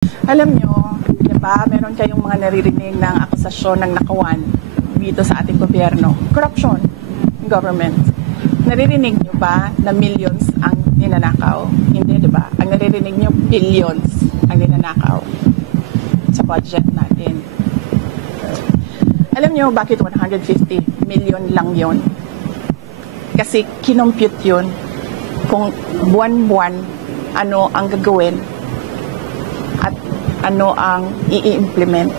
Alam nyo, di ba, meron kayong mga naririnig ng akusasyon ng nakawan dito sa ating gobyerno. Corruption in government. Naririnig nyo ba na millions ang ninanakaw? Hindi, di ba? Ang naririnig nyo, billions ang ninanakaw sa budget natin. Alam nyo bakit 150 million lang yon? Kasi kinompute yun kung buwan-buwan ano ang gagawin at ano ang i-implement.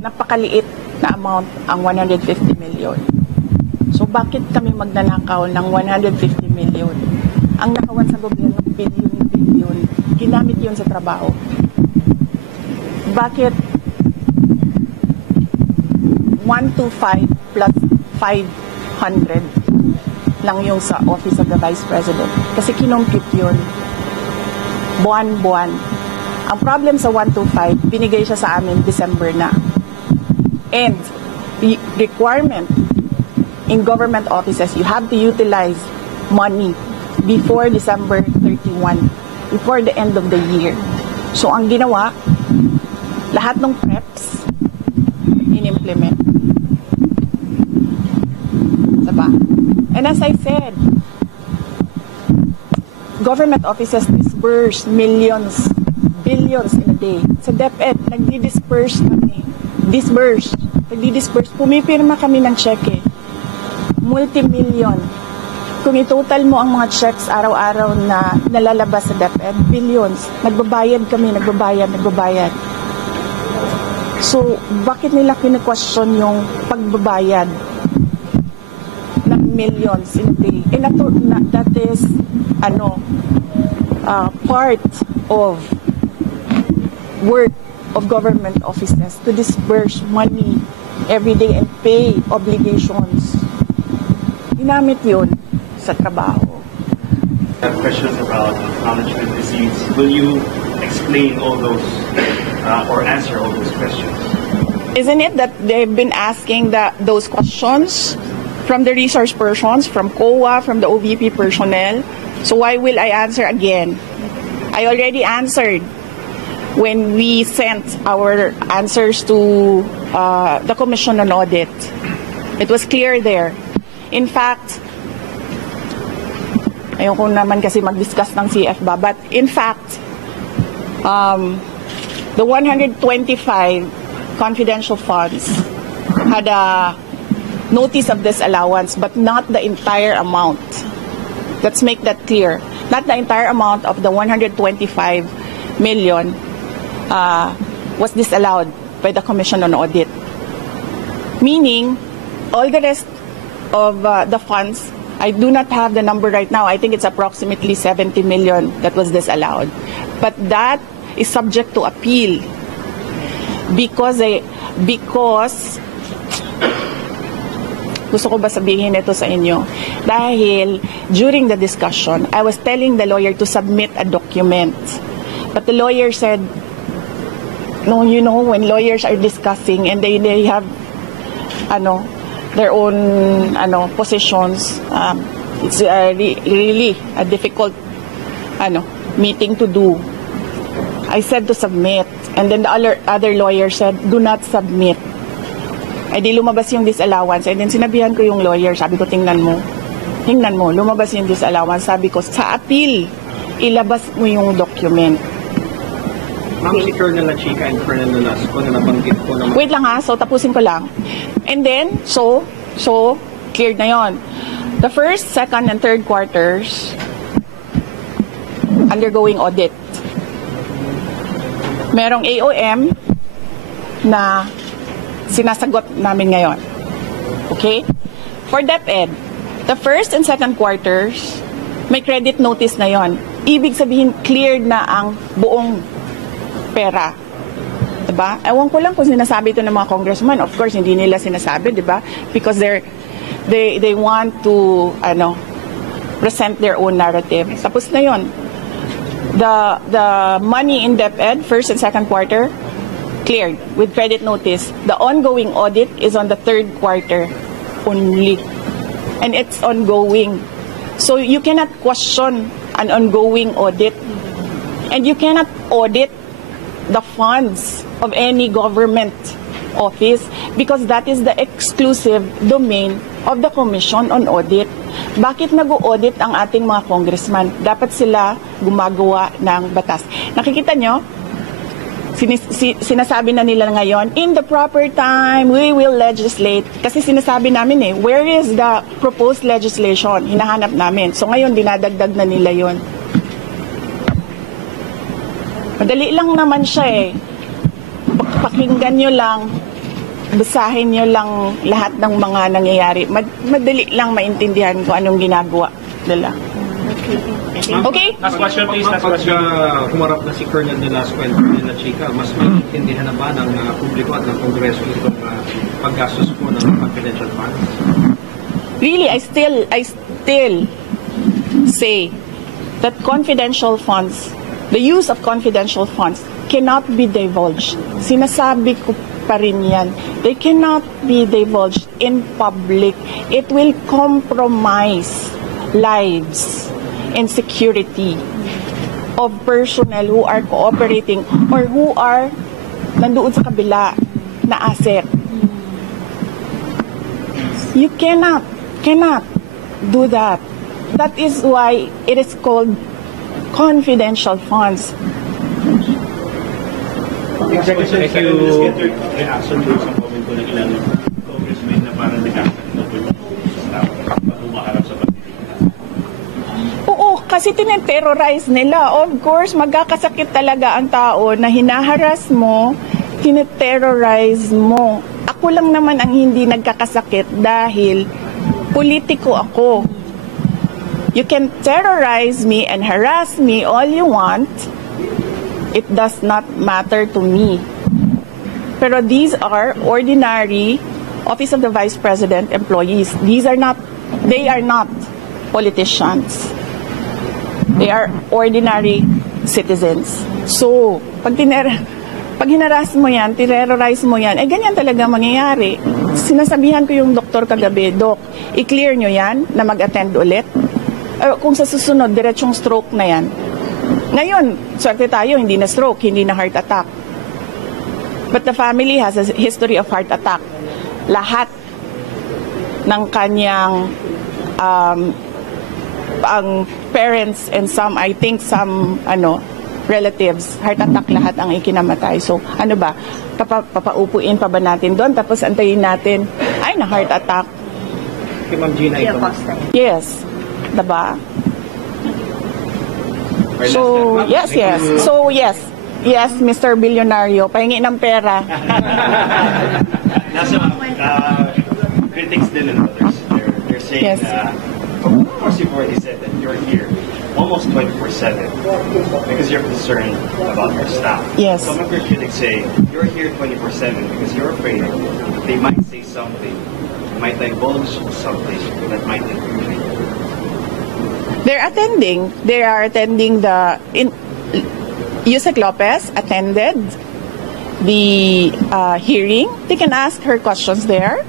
Napakaliit na amount ang 150 million. So bakit kami magnanakaw ng 150 million? Ang nakawan sa gobyerno, billion. Ginamit yun sa trabaho. Bakit 125 plus 500 lang yung sa Office of the Vice President? Kasi kinompute yun buwan-buwan. Ang problem sa 125, binigay siya sa amin December na. And the requirement in government offices, you have to utilize money before December 31, before the end of the year. So ang ginawa, lahat ng preps, in-implement. Diba? And as I said, government offices disburse millions, billions in a day. Sa DepEd, nagdi-disperse kami. Nagdi-disperse. Pumipirma kami ng cheque. Multi-million. Kung i-total mo ang mga checks araw-araw na nalalabas sa DepEd, billions. Nagbabayad kami, nagbabayad. So, bakit nila kine-question yung pagbabayad ng millions in a day? And that is, part of work of government offices to disperse money every day and pay obligations. Ginamit yun sa trabaho. I have questions about management receipts. Will you explain all those or answer all those questions? Isn't it that they've been asking those questions from the resource persons, from COA, from the OVP personnel? So why will I answer again? I already answered when we sent our answers to the Commission on Audit. It was clear there. In fact, ayoko naman kasi mag-discuss ng CFBA, but in fact, the 125 confidential funds had a notice of disallowance, but not the entire amount. Let's make that clear. Not the entire amount of the 125 million was disallowed by the Commission on Audit. Meaning, all the rest of the funds, I do not have the number right now. I think it's approximately 70 million that was disallowed. But that is subject to appeal because gusto ko ba sabihin ito sa inyo? Dahil during the discussion, I was telling the lawyer to submit a document. But the lawyer said, no, you know, when lawyers are discussing and they have their own positions, it's really a difficult meeting to do. I said to submit, and then the other lawyer said, do not submit. Ay di lumabas yung disallowance, and then sinabihan ko yung lawyer, sabi ko, tingnan mo, lumabas yung disallowance. Sabi ko, sa appeal, ilabas mo yung document. Ma'am, si Colonel Lachica and Colonel Nolasco na nabanggit ko naman. Wait lang ha, so tapusin ko lang. And then, so cleared na yon. The first, second, and third quarters, undergoing audit. Merong AOM na sinasagot namin ngayon. Okay? For DepEd, the first and second quarters, may credit notice na yon. Ibig sabihin, cleared na ang buong pera. Diba? Ewan ko lang kung sinasabi ito ng mga congressman. Of course, hindi nila sinasabi, diba? Because they want to present their own narrative. Tapos na yon. The money in DepEd, first and second quarter, cleared with credit notice. The ongoing audit is on the third quarter only. And it's ongoing. So you cannot question an ongoing audit. And you cannot audit the funds of any government office because that is the exclusive domain of the Commission on Audit. Bakit nag-audit ang ating mga congressman? Dapat sila gumagawa ng batas. Nakikita nyo? Sinasabi na nila ngayon, in the proper time, we will legislate. Kasi sinasabi namin where is the proposed legislation? Hinahanap namin. So ngayon, dinadagdag na nila yon. Madali lang naman siya Pakinggan nyo lang, basahin nyo lang lahat ng mga nangyayari. Madali lang maintindihan kung anong ginagawa nila. Okay? Last question, please. Last question. Pag humarap na si Colonel Velasco and Colonel Chica, mas maintindihan na ba ng publiko at ng Kongreso itong paggastos po ng confidential funds? Really, I still say that confidential funds, the use of confidential funds cannot be divulged. Sinasabi ko pa rin yan. They cannot be divulged in public. It will compromise lives and security of personnel who are cooperating or who are nandoon sa kabila na asset. You cannot do that. That is why it is called confidential funds. Executive Secretary, let's get your reaction to sa comment ko ng ilang congressmen na parang nagkakaroon na humaharap sa pagtitigan. Oo, kasi tineterrorize nila. Of course, magkakasakit talaga ang tao na hinaharas mo, tineterrorize mo. Ako lang naman ang hindi nagkakasakit dahil politiko ako. You can terrorize me and harass me all you want. It does not matter to me. Pero these are ordinary Office of the Vice President employees. They are not politicians. They are ordinary citizens. So, pag hinaras mo yan, terrorize mo yan, ganyan talaga mangyayari. Sinasabihan ko yung doktor kagabi, Dok, i-clear nyo yan na mag-attend ulit. Kung sa susunod, diretsong stroke na yan. Ngayon, swerte tayo, hindi na stroke, hindi na heart attack. But the family has a history of heart attack. Lahat ng kanyang ang parents and I think some relatives, heart attack lahat ang ikinamatay. So, ano ba? Papaupuin pa ba natin doon? Tapos antayin natin, na heart attack. Kay Ma'am Gina ito. Yes. Diba? So, yes. So, yes. Yes, Mr. Billionario, pahingi ng pera. Nasa critics din and others, they're saying Yes. of course you've already said that you're here almost 24/7 because you're concerned about your staff. Yes. Some of your critics say you're here 24/7 because you're afraid they might say something, might divulge something that might incriminate you. They are attending Yusek Lopez attended the hearing. They can ask her questions there.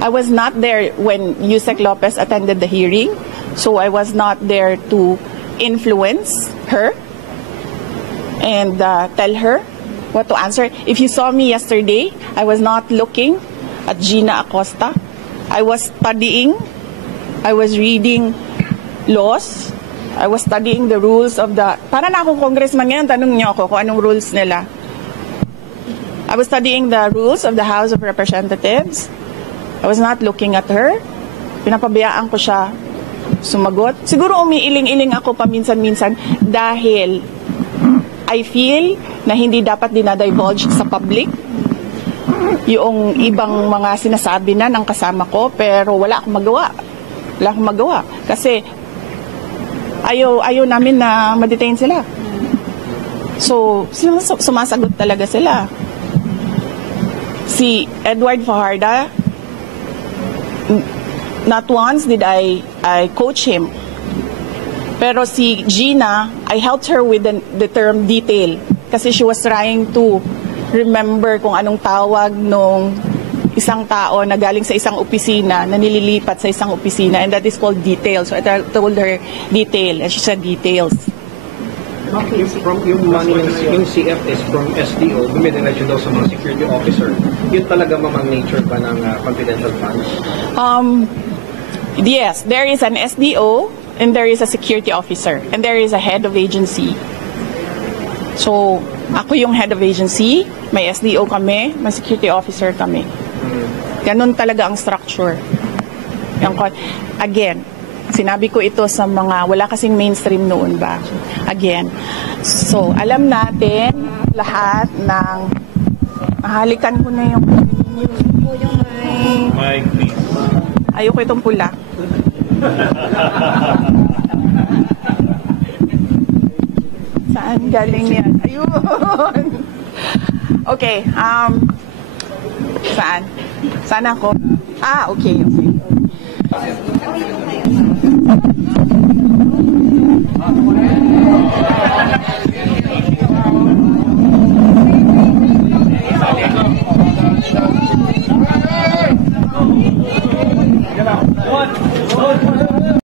I was not there when Yusek Lopez attended the hearing, so I was not there to influence her and tell her what to answer. If you saw me yesterday, I was not looking at Gina Acosta. I was studying. I was reading laws. I was studying the rules of the... Para na akong congressman ngayon, tanong niyo ako kung anong rules nila. I was studying the rules of the House of Representatives. I was not looking at her. Pinapabayaan ko siya sumagot. Siguro umiiling-iling ako paminsan-minsan dahil I feel na hindi dapat dinadivulge sa public yung ibang mga sinasabi na ng kasama ko, pero wala akong magawa. Wala akong magawa. Kasi ayaw namin na ma-detain sila. So, sumasagot talaga sila. Si Edward Fajarda, not once did I coach him. Pero si Gina, I helped her with the term detail. Kasi she was trying to remember kung anong tawag nung isang tao na galing sa isang opisina, na nililipat sa isang opisina, and that is called detail. So I told her detail, and she said details. Yung money yung CF is from SDO, dumidiretso daw sa mga security officer. Yun talaga mamang nature ba ng confidential funds? Yes, there is an SDO and there is a security officer and there is a head of agency. So, ako yung head of agency, may SDO kami, may security officer kami. Ganun talaga ang structure. Again, sinabi ko ito sa mga, wala kasing mainstream noon ba? Again, so alam natin lahat ng, halikan ko na yung Mike, please. ayoko itong pula. Saan galing yan? Ayun! Okay, saan? Saan ako? Okay.